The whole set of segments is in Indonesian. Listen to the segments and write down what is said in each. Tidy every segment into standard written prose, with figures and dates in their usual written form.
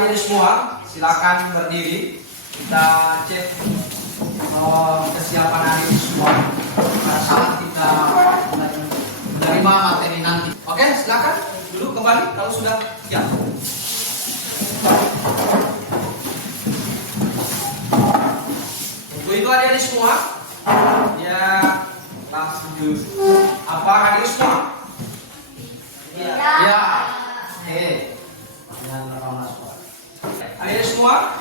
adik semua, silakan berdiri. Kita cek kesiapan adik semua pada saat kita menerima materi nanti. Oke, silakan dulu kembali kalau sudah siap. Untuk itu adik-adik semua, ya langsung apa adik semua? Ya. Oke. Dengan ramah suara. Adik-adik semua,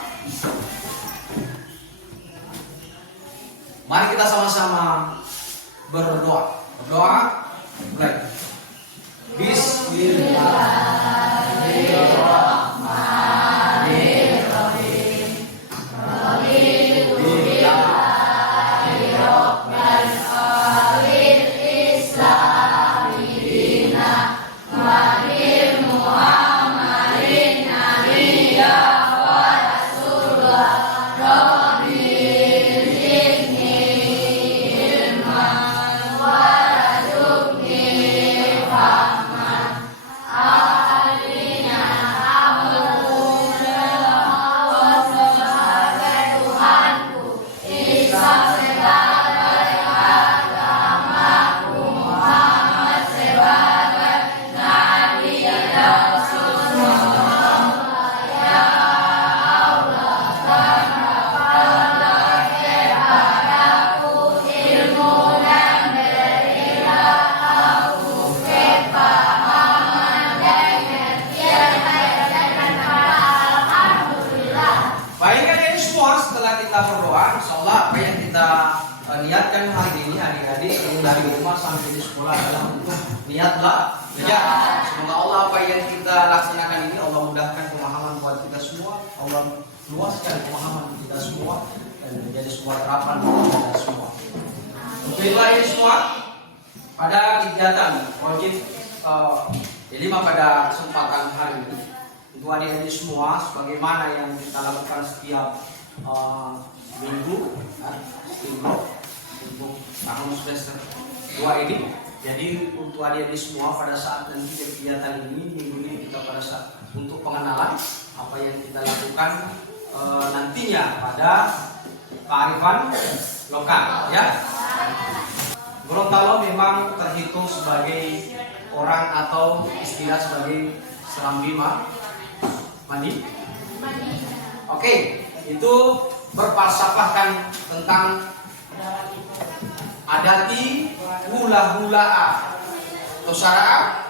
mari kita sama-sama berdoa. Berdoa. Mulai. Bismillahirrahmanirrahim. Niatkan hari ini adik-adik yang dari rumah sampai di sekolah adalah untuk niatlah belajar. Semoga Allah apa yang kita laksanakan ini Allah mudahkan pemahaman buat kita semua, Allah luaskan pemahaman kita semua dan menjadi sebuah terapan buat kita semua. Untuk itu ini semua pada kegiatan wajib kelima pada kesempatan hari ini untuk adik-adik semua sebagaimana yang kita lakukan setiap minggu untuk tahun semester 2 ini. Jadi untuk adik-adik semua pada saat nanti kegiatan ini minggu ini kita pada saat untuk pengenalan apa yang kita lakukan nantinya pada kearifan lokal ya. Gorontalo memang terhitung sebagai orang atau istilah sebagai seram bima mandi. Oke, itu berfalsafahkan tentang adati hula-hulaa atau syara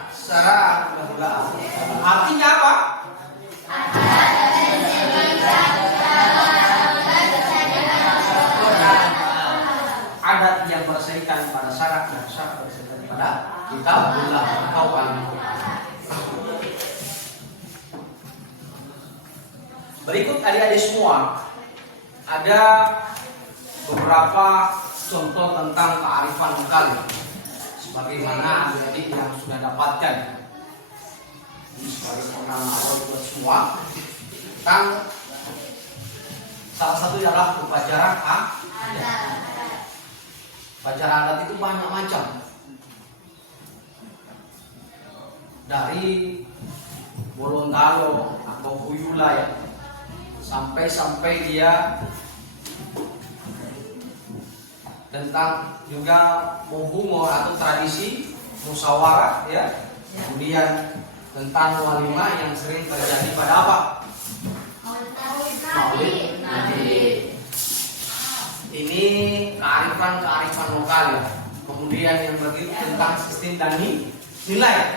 hula-hulaa. Artinya apa? Adat yang berserikan pada syarat dan syarat berserikan pada kitab hula atau al-Quran. Berikut adik-adik semua ada beberapa contoh tentang kearifan lokal sebagaimana adik-adik yang sudah dapatkan ini sebagai pengalaman buat semua tentang salah satu adalah upacara adat. Upacara adat itu banyak macam, dari Gorontalo atau Huyula ya, sampai dia tentang juga mohungo atau tradisi musyawarah ya. Kemudian tentang walimah yang sering terjadi pada apa? Maulid Nabi. Ini kearifan lokal ya. Kemudian yang berikut tentang sistem dan nilai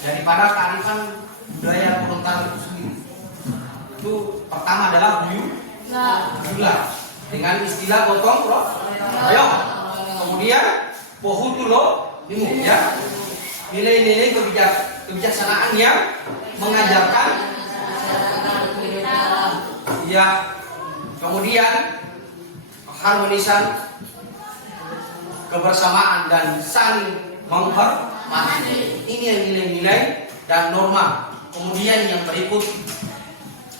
daripada kearifan budaya Gorontalo itu sendiri. Itu pertama adalah Huyula dengan istilah gotong royong. Kemudian pohutulo ya, nilai-nilai kebijaksanaan yang mengajarkan ya. Kemudian harmonisan, kebersamaan dan saling menghormati. Ini yang nilai-nilai dan norma. Kemudian yang berikut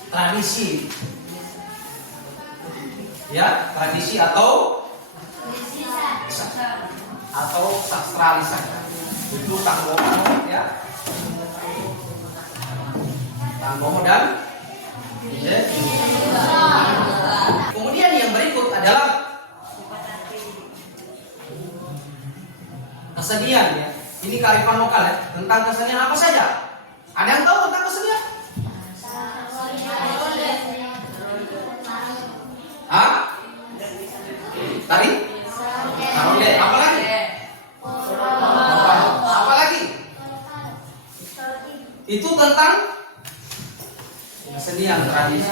tradisi ya, tradisi atau sastra lisan itu tanggomo ya, tanggomo dan Kemudian yang berikut adalah kesenian ya. Ini kearifan lokal ya. Tentang kesenian apa saja? Ada yang tahu tentang kesenian? Hah? Tadi? Oke, apa lagi? Apa lagi? Itu tentang kesenian tradisi.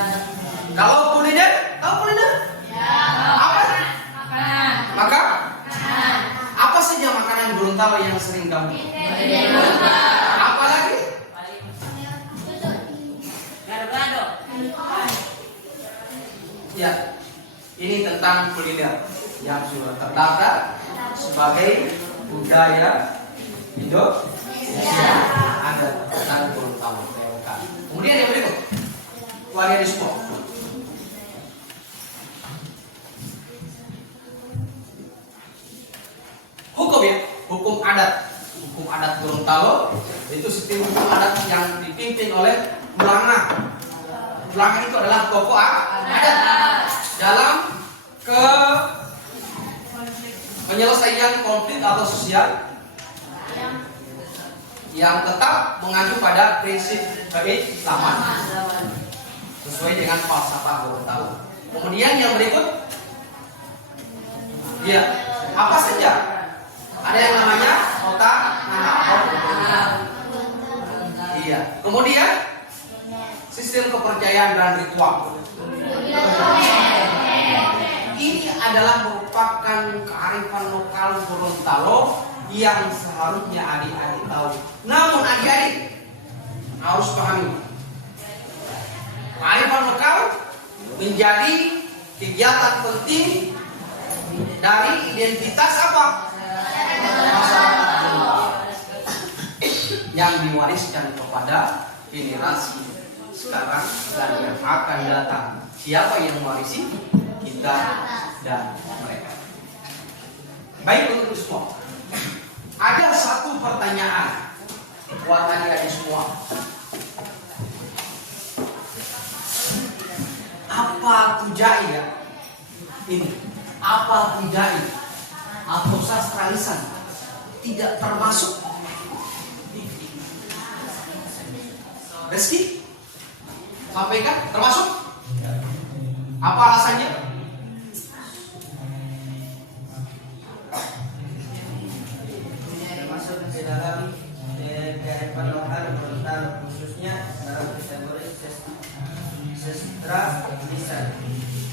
Kalau kuliner, tahu kuliner? Apa? Maka apa saja makanan Gorontalo yang sering kamu? Apa lagi? Ya, ini tentang kuliner yang sudah terdaftar sebagai budaya Indonesia ada tentang Gorontalo. Kemudian yang berikut, Warianisme. Hukum ya, hukum adat Gorontalo itu sistem hukum adat yang dipimpin oleh ulama. Ulama itu adalah tokoh adat dalam penyelesaian konflik atau sosial yang tetap mengacu pada prinsip keislaman sesuai dengan falsafah Gorontalo. Kemudian yang berikut, ya apa saja? Ada yang namanya nota iya. Kemudian sistem kepercayaan dan ritual. Ini adalah merupakan kearifan lokal Gorontalo yang seharusnya adik-adik tahu. Namun adik-adik harus pahami, kearifan lokal menjadi kegiatan penting dari identitas apa? Yang diwariskan kepada generasi sekarang dan yang akan datang. Siapa yang mewarisi? Kita dan mereka. Baik untuk semua. Ada satu pertanyaan buat adik-adik semua. Apa tujai ya? Ini apa tujai atau sastra lisan tidak termasuk? Reski sampaikan termasuk? Apa alasannya? Termasuk ke dalam kearifan lokal Gorontalo, khususnya dalam kategori sastra lisan.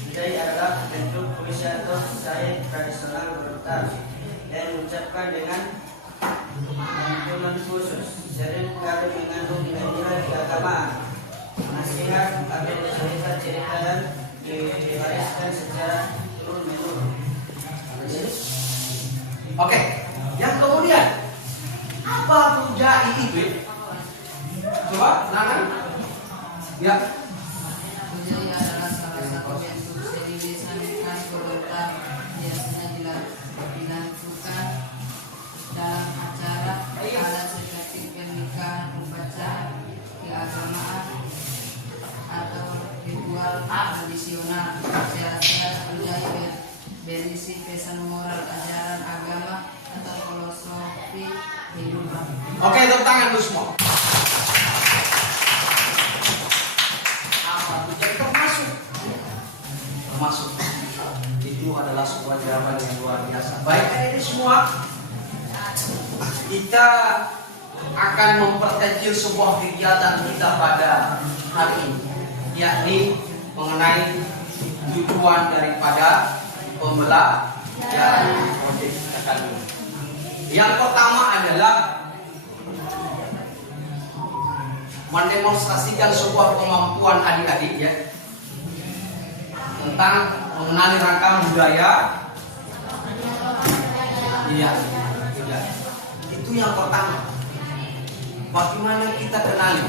Tujai adalah bentuk puisi atau syair tradisional Gorontalo yang diucapkan dengan lantunan khusus, sering kali mengandung nilai-nilai keagamaan, nasihat atau cerita-cerita dan diwariskan secara turun-menurun. Oke, yang kemudian apa tujai itu? Coba, silakan. Ya. Tujai adalah salah satu bentuk seni lisan khas Gorontalo, biasanya dilakukan dalam acara adat seperti pernikahan, upacara keagamaan atau ritual tradisional. Secara tujai berisi pesan moral, ajaran agama atau filosofi kehidupan. Oke, tepuk tangan dulu semua. Apa tujai termasuk? Termasuk. Itu adalah sebuah jawaban yang luar biasa. Baik ini semua, kita akan memperkecil sebuah kegiatan kita pada hari ini, yakni mengenai tujuan daripada pembelajaran project akademi. Yang pertama adalah mendemonstrasikan sebuah kemampuan adik-adik ya tentang mengenali rangkaian budaya. Iya, itu yang pertama. Bagaimana kita kenali?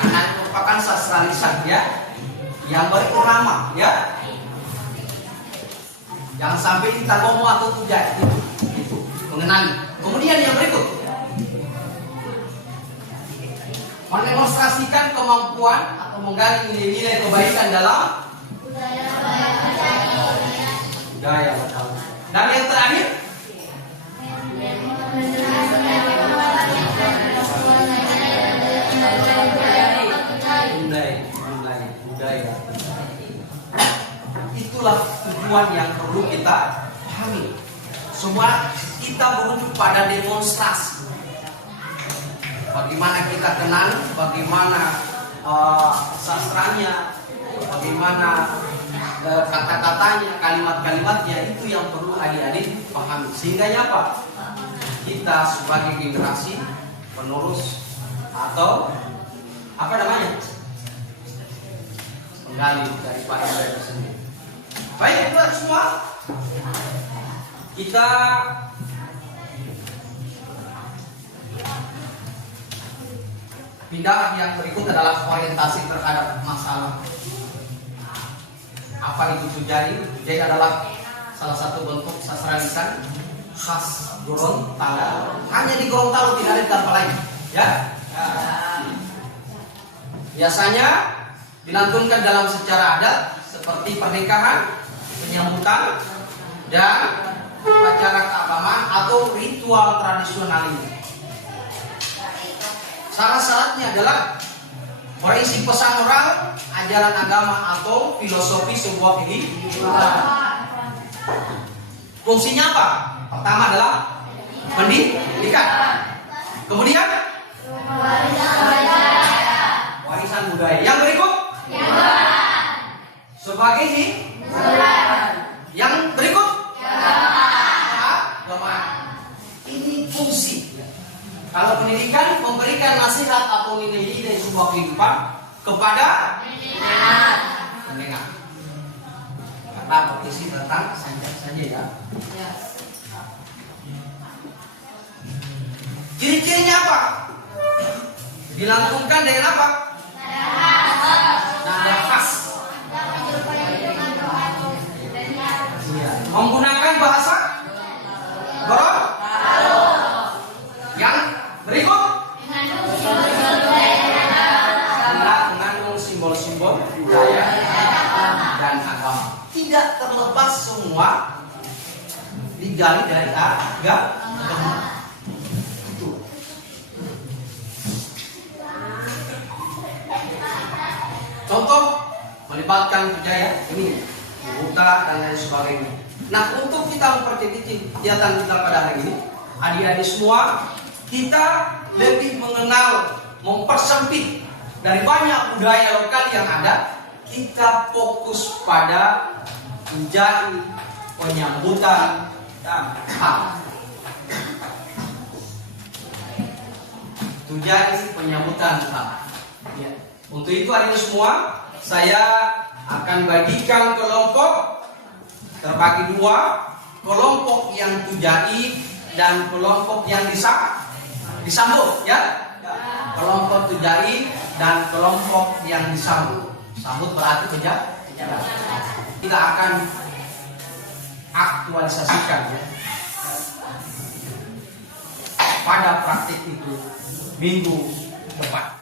Karena itu merupakan sastra lisan ya, yang berirama ya. Jangan sampai kita ngomong atau tidak itu mengenali. Kemudian yang berikut, mendemonstrasikan kemampuan atau menggali nilai-nilai kebaikan dalam budaya Betawi. Dan yang terakhir, budaya. Itulah tujuan yang perlu kita pahami. Semua kita merujuk pada demonstrasi. Bagaimana kita kenal, bagaimana sastranya, bagaimana kata-katanya, kalimat-kalimatnya, itu yang perlu adik-adik pahami. Sehingga apa? Kita sebagai generasi penerus atau apa namanya? Penggali daripada mereka sendiri. Baik, itu semua. Kita pindah yang berikut adalah orientasi terhadap masalah. Apa itu tujari? Tujari adalah salah satu bentuk sastra lisan khas Gorontalo. Hanya di Gorontalo, tidak ada di tempat lain. Ya. Biasanya dilantunkan dalam secara adat seperti pernikahan, penyambutan, dan upacara keagamaan atau ritual tradisional ini. Syarat-syaratnya adalah berisi pesan moral, ajaran agama atau filosofi sebuah kehidupan. Fungsinya apa? Pertama adalah pendidikan. Kemudian warisan budaya. Yang berikut sebagai yang berikut ini fungsi. Kalau pendidikan memberikan nasihat atau nilai-nilai sebuah kehidupan kepada pendengar. Kata berisi tentang saja ya. Ciri-cirinya apa? Dilantunkan dengan apa? Nada khas. Menggunakan bahasa Gorontalo. Yang berikut mengandung simbol-simbol budaya dan agama. Tidak terlepas semua digali dari agama. Itu. Contoh melibatkan budaya ini, buta dan lain sebagainya. Nah, untuk kita memperkecil kegiatan kita pada hari ini, adik-adik semua, kita lebih mengenal, mempersempit dari banyak budaya lokal yang ada. Kita fokus pada menjadi penyambutan tamu. Menjadi penyambutan tamu. Ya. Untuk itu hari ini semua, saya akan bagikan kelompok terbagi dua, kelompok yang tujai dan kelompok yang disambut, ya. Kelompok tujai dan kelompok yang disambut. Sambut berarti kerja. Kita akan aktualisasikan ya, pada praktik itu minggu depan.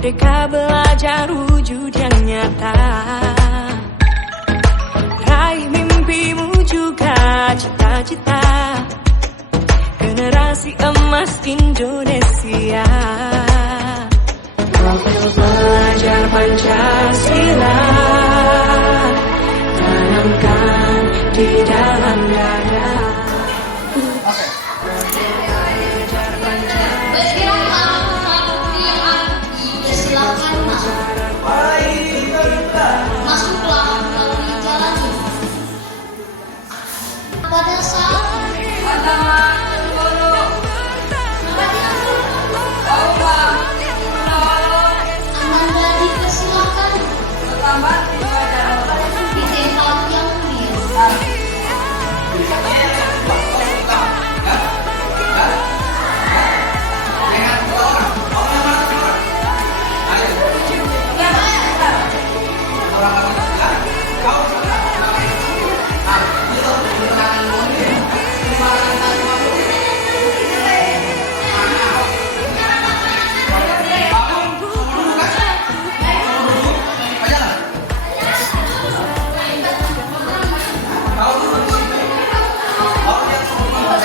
Merdeka belajar wujud yang nyata. Raih mimpimu juga cita-cita. Generasi emas Indonesia. Belajar Pancasila, tanamkan di dalam dada. Pada saat Ananda dipersilakan. orang kami sekalian, kau sudah mengalami itu. Nah, itu keterangan mungkin di mana kita masuk. Bangun, duduk kan? Duduk, aja. Kau duduk di situ. Kau lihat semua.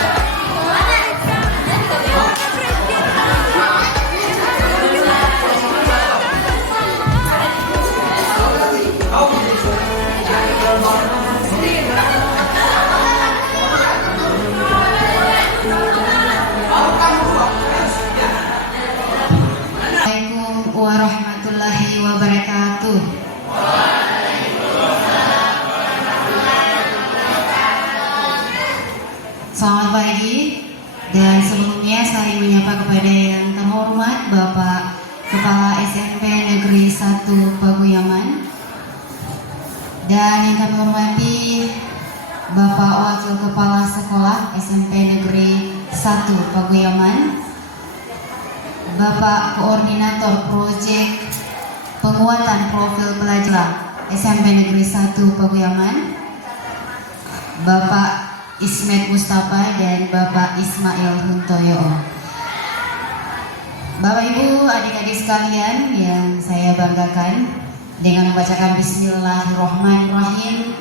Assalamualaikum warahmatullahi wabarakatuh. Selamat pagi, dan sebelumnya saya menyapa kepada yang terhormat Bapak Kepala SMP Negeri 1 Paguyaman, dan yang kami hormati Bapak Wakil Kepala Sekolah SMP Negeri 1 Paguyaman, Bapak Koordinator Proyek Penguatan Profil Pelajar SMP Negeri 1 Paguyaman, Bapak Ismet Mustafa dan Bapak Ismail Huntoyo. Bapak Ibu, adik-adik sekalian yang saya banggakan, dengan membacakan Bismillahirrahmanirrahim,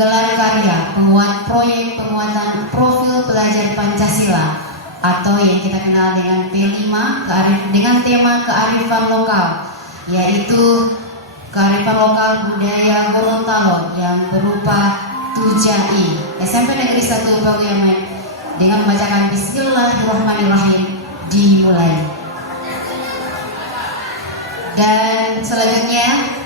gelar karya penguat proyek penguatan profil pelajar Pancasila atau yang kita kenal dengan P5 dengan tema kearifan lokal, yaitu kearifan lokal budaya Gorontalo yang berupa Tujai SMP Negeri 1 Paguyaman, dengan membacakan Bismillahirrahmanirrahim dimulai. Dan selanjutnya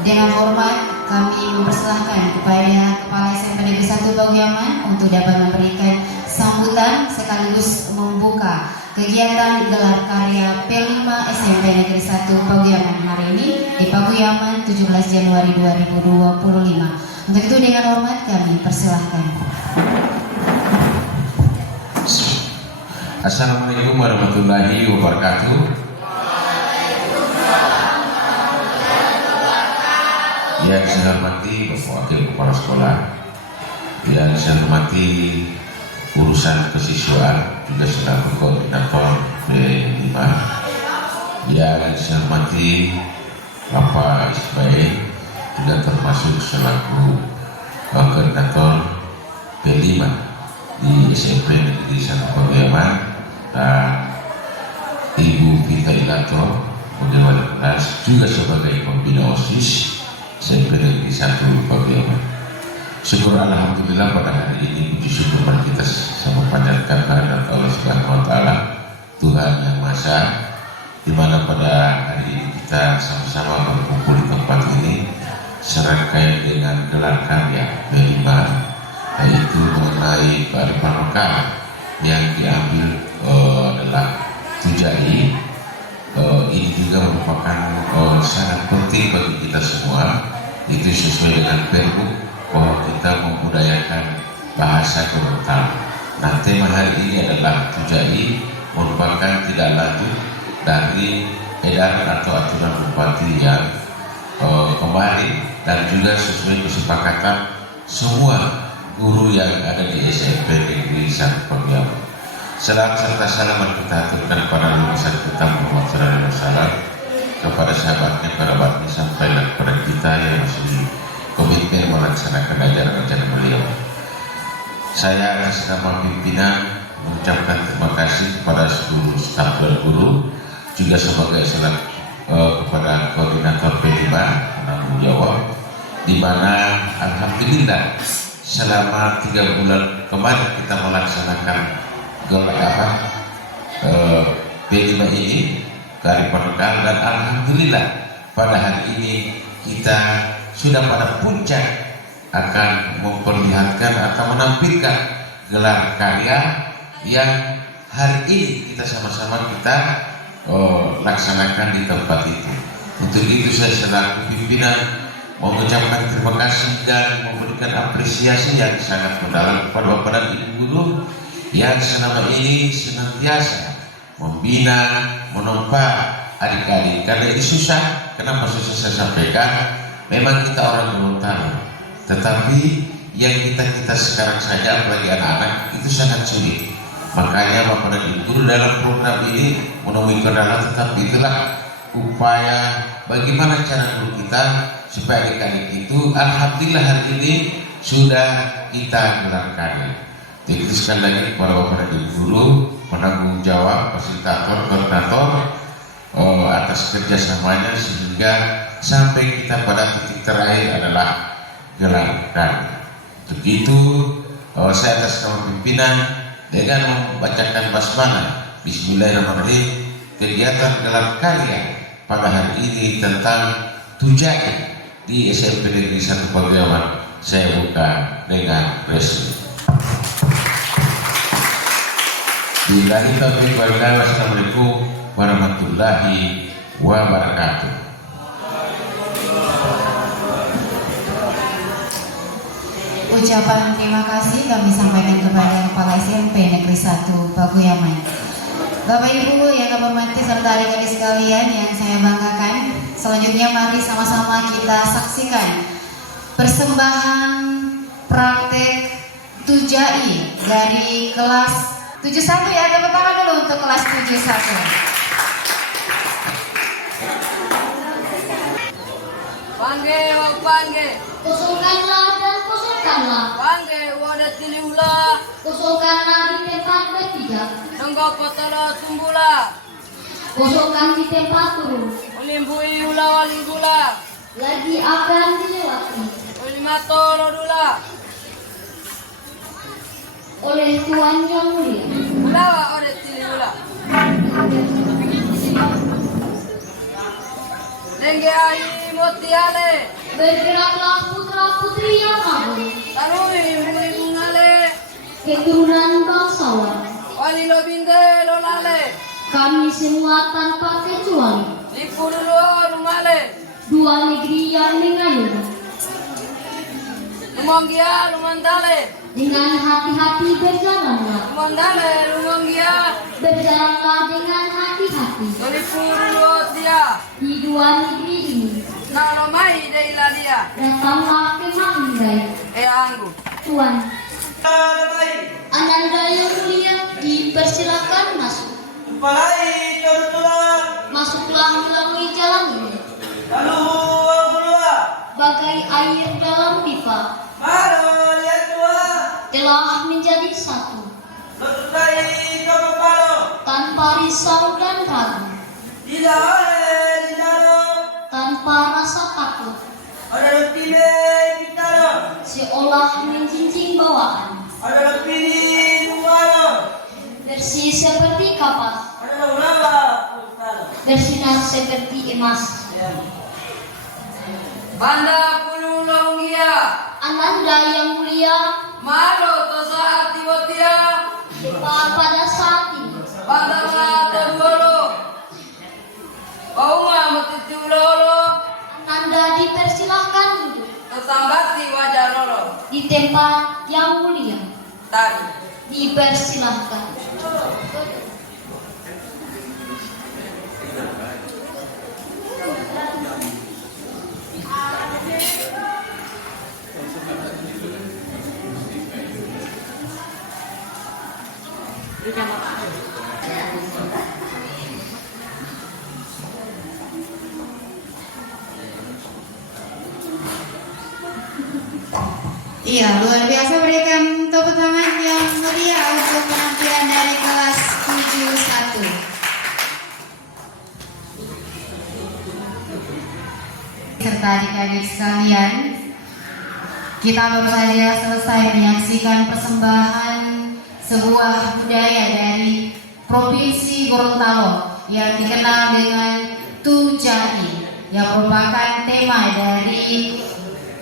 dengan hormat kami mempersilahkan kepada Kepala SMP Negeri 1 Paguyaman untuk dapat memberikan sambutan sekaligus membuka kegiatan gelar karya P5 SMP Negeri 1 Paguyaman hari ini di Paguyaman 17 Januari 2025. Untuk itu dengan hormat kami persilahkan. Assalamualaikum warahmatullahi wabarakatuh. Yang saya hormati Bapak Wakil Kepala Sekolah, yang saya hormati urusan kesiswaan juga selaku koordinator P5, yang saya hormati Bapak Ismail juga termasuk selaku koordinator P5 di SMP Negeri 1 Paguyaman, dan Ibu Vita Ilato Wakil Wali Kelas juga sebagai pembina OSIS SMP Negeri 1 Paguyaman. Syukur alhamdulillah pada hari ini, puji syukur mari kita sama panjatkan kehadirat Allah Subhanahu wa taala, Tuhan yang Maha Esa, di mana pada hari ini kita sama-sama berkumpul di tempat ini serangkaian dengan gelar karya P5, yaitu mengenai kearifan lokal yang diambil adalah Tujai. Ini juga merupakan sangat penting bagi kita semua. Itu sesuai dengan pergub bahwa kita membudayakan bahasa Gorontalo. Nah, tema hari ini adalah Tujai, merupakan tidak lanjut dari edaran atau aturan bupati yang kemarin, dan juga sesuai kesepakatan semua guru yang ada di SMP Negeri 1 Paguyaman. Salam serta salaman kita aturkan kepada lulusan kita Muhammad sallallahu alaihi wasallam, kepada sahabatnya, kerabatnya, sampailah kepada kita yang masih komitmen melaksanakan ajaran-ajaran beliau. Saya atas nama pimpinan mengucapkan terima kasih kepada seluruh staf dan guru, juga sebagai kepada koordinator P5 penanggung jawab, di mana alhamdulillah selama 3 bulan kemarin kita melaksanakan gelar P5 ini kearifan lokal, dan alhamdulillah pada hari ini kita sudah pada puncak akan memperlihatkan atau menampilkan gelar karya yang hari ini kita sama-sama laksanakan di tempat itu. Untuk itu saya selaku pimpinan mengucapkan terima kasih dan memberikan apresiasi yang sangat mendalam kepada Bapak dan Ibu guru yang selama ini senantiasa membina, menempa adik-adik. Karena ini susah, kenapa susah saya sampaikan? Memang kita orang Gorontalo, tetapi yang kita sekarang saja, apalagi anak-anak, itu sangat sulit. Makanya Bapak dan Ibu Guru dalam program ini menemui kendala, tetapi itulah upaya bagaimana cara guru kita supaya adik-adik itu alhamdulillah hari ini sudah kita gelarkan. Jadi sekali lagi kepada Bapak dan Ibu Guru, penanggung jawab, fasilitator, koordinator atas kerjasamanya sehingga sampai kita pada titik terakhir adalah gelarkan. Begitu saya atas nama pimpinan dengan membacakan basmalah Bismillahirrahmanirrahim, kegiatan gelar karya pada hari ini tentang Tujai di SMP Negeri 1 Paguyuban saya buka dengan resmi. Billahi taufiq wal hidayah. Wassalamualaikum warahmatullahi wabarakatuh. Ucapan terima kasih kami sampaikan kepada Kepala SMP Negeri 1 Paguyuban. Bapak Ibu yang kami hormati serta adik-adik sekalian yang saya banggakan, selanjutnya mari sama-sama kita saksikan persembahan praktek Tujai dari kelas 71 ya. Tepuk tangan dulu untuk kelas 71. Pange wang pange, Kosongkanlah dan kosongkanlah. pange wadah tiliula, Kosongkanlah di tempat berpijak. nengkau potala tumbula, Kosongkan di tempat turun. ulimbui ula walingula, Lagi akan dilewati ulimato rodula, oleh Tuhan yang mulia. ulawa wadah tiliula. Lengge ai motiale, Bergeraklah putra putri yang agung, tarui imbui bungale, keturunan bangsawan. wali lo binde lo lale, Kami semua tanpa kecuali lipu dulu lumale, dua negeri yang mengayuh. lumonggia lumandale, Dengan hati-hati berjalanlah, lumandale lumonggia, berjalanlah dengan hati-hati lipu dulu dia, di dua negeri ini. nalo mai deila dia, Datanglah kemah baik anggu. Tuhan. Ananda yang mulia dipersilakan masuk. Masuklah melalui jalan ini. Bagai air dalam pipa telah menjadi satu, tanpa risau dan ragu, tanpa rasa takut, seolah menjinjing bawaan, bersih seperti kapas, bersinar seperti emas. Banda pulu longia, Ananda yang mulia malo tosa tiwotia, pada saat ini banda mata duolo, bauma matiti ulolo, Ananda dipersilahkan duduk tosambati wajah lolo, di tempat yang mulia. tadi. Dipersilahkan. Iya, luar biasa, berikan tepuk tangan yang meriah untuk penampilan dari kelas 71. Serta adik-adik sekalian, kita baru saja selesai menyaksikan persembahan sebuah budaya dari Provinsi Gorontalo yang dikenal dengan Tujai, yang merupakan tema dari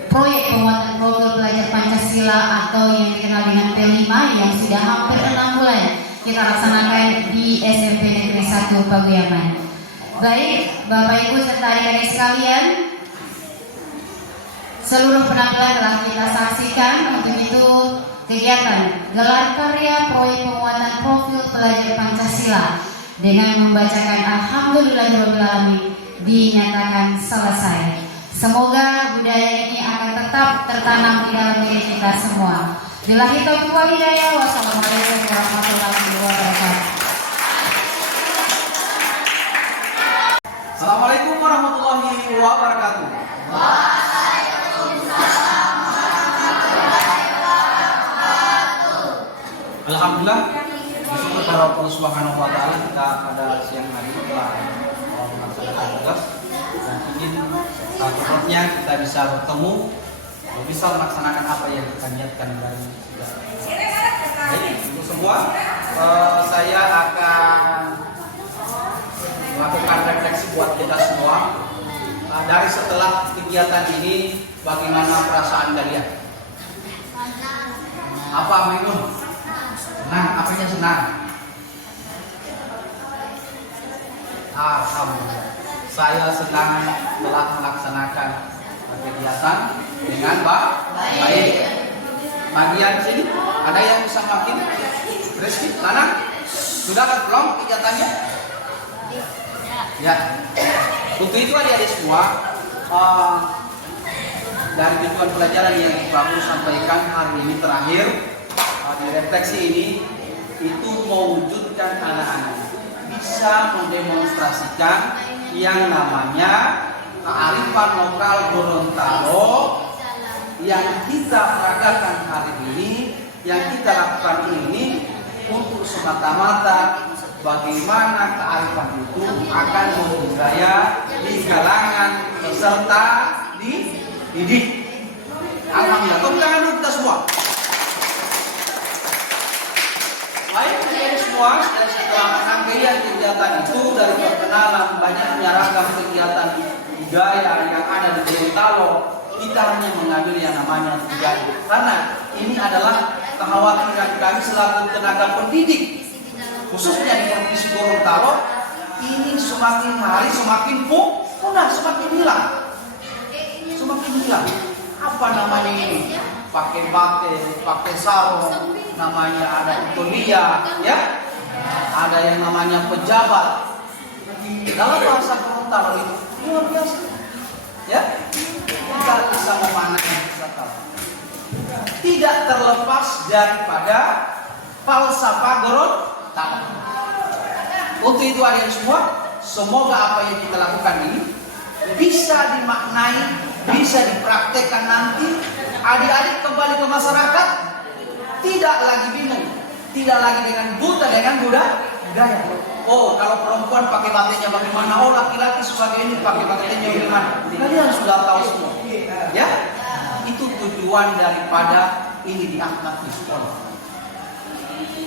proyek penguatan profil pelajar Pancasila atau yang dikenal dengan P5 yang sudah hampir 6 bulan kita laksanakan di SMP Negeri 1 Paguyuban. Baik, Bapak Ibu serta adik-adik sekalian, seluruh penampilan telah kita saksikan. Untuk itu kegiatan gelar karya proyek penguatan profil pelajar Pancasila dengan membacakan Alhamdulillahirobbilalamin dinyatakan selesai. Semoga budaya ini akan tetap tertanam di dalam diri kita semua. Billahi taufiq wal hidayah. Wassalamualaikum warahmatullahi wabarakatuh. Assalamualaikum warahmatullahi wabarakatuh. Alhamdulillah, bersyukur kepada Allah Subhanahu wa taala kita pada siang hari telah melaksanakan tugas dan ingin secepatnya kita bisa bertemu, bisa melaksanakan apa yang kita niatkan dari tugas. Baik, untuk semua saya akan melakukan refleksi buat kita semua. Dari setelah kegiatan ini, bagaimana perasaan kalian? Apa Maimun? Senang, apanya senang? Alhamdulillah. Saya senang telah melaksanakan kegiatan dengan baik. Bagian sini, ada yang bisa makin? Rizky, Lana, sudah kan belum kegiatannya? Ya. Untuk itu adik-adik semua, dari tujuan pelajaran yang Bapak sampaikan hari ini terakhir, di refleksi ini itu mewujudkan anak-anak bisa mendemonstrasikan yang namanya kearifan lokal Gorontalo yang kita peragakan hari ini, yang kita lakukan ini untuk semata-mata bagaimana kearifan itu akan membudaya di kalangan peserta didik. Alhamdulillah, tepuk tangan dulu kita semua. Baik semua, setelah rangkaian kegiatan itu dari perkenalan banyaknya ragam kegiatan budaya yang ada di Gorontalo, kita hanya mengambil yang namanya budaya. Karena ini adalah kekhawatiran kami selaku tenaga pendidik, khususnya di Provinsi Gorontalo, ini semakin hari semakin punah, semakin hilang. Apa namanya ini? Pakai batik, pakai sarung, namanya ada utolia, ya. Ada yang namanya pejabat. Dalam bahasa Gorontalo itu luar biasa, ya. Kita bisa memanai wisatawan. Tidak terlepas daripada falsafah Gorontalo. Untuk itu adik semua, semoga apa yang kita lakukan ini bisa dimaknai, bisa dipraktekkan nanti. Adik-adik kembali ke masyarakat tidak lagi bingung, tidak lagi dengan buta dengan budaya. Oh, kalau perempuan pakai batiknya bagaimana? Oh, laki-laki sebagai ini pakai batiknya bagaimana? Kalian sudah tahu semua, ya? Itu tujuan daripada ini diangkat di sekolah.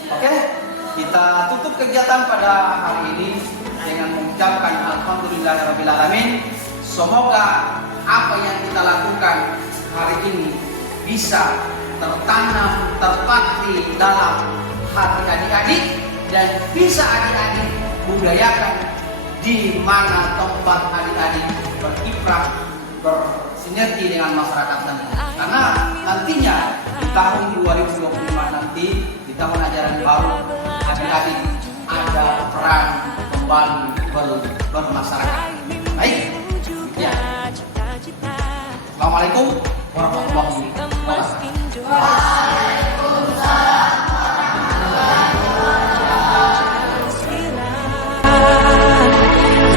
Oke, kita tutup kegiatan pada hari ini dengan mengucapkan alhamdulillahirobbilalamin. Semoga apa yang kita lakukan hari ini bisa tertanam, terpatri dalam hati adik-adik dan bisa adik-adik budayakan di mana tempat adik-adik berkiprah, bersinergi dengan masyarakat nanti. Karena nantinya di tahun 2025 nanti di tahun ajaran baru adik-adik ada peran kembali bermasyarakat. Baik, ya. Assalamualaikum warahmatullahi wabarakatuh.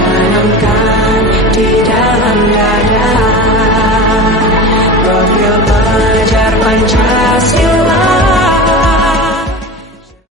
Tanamkan di dalam dada profil pelajar Pancasila.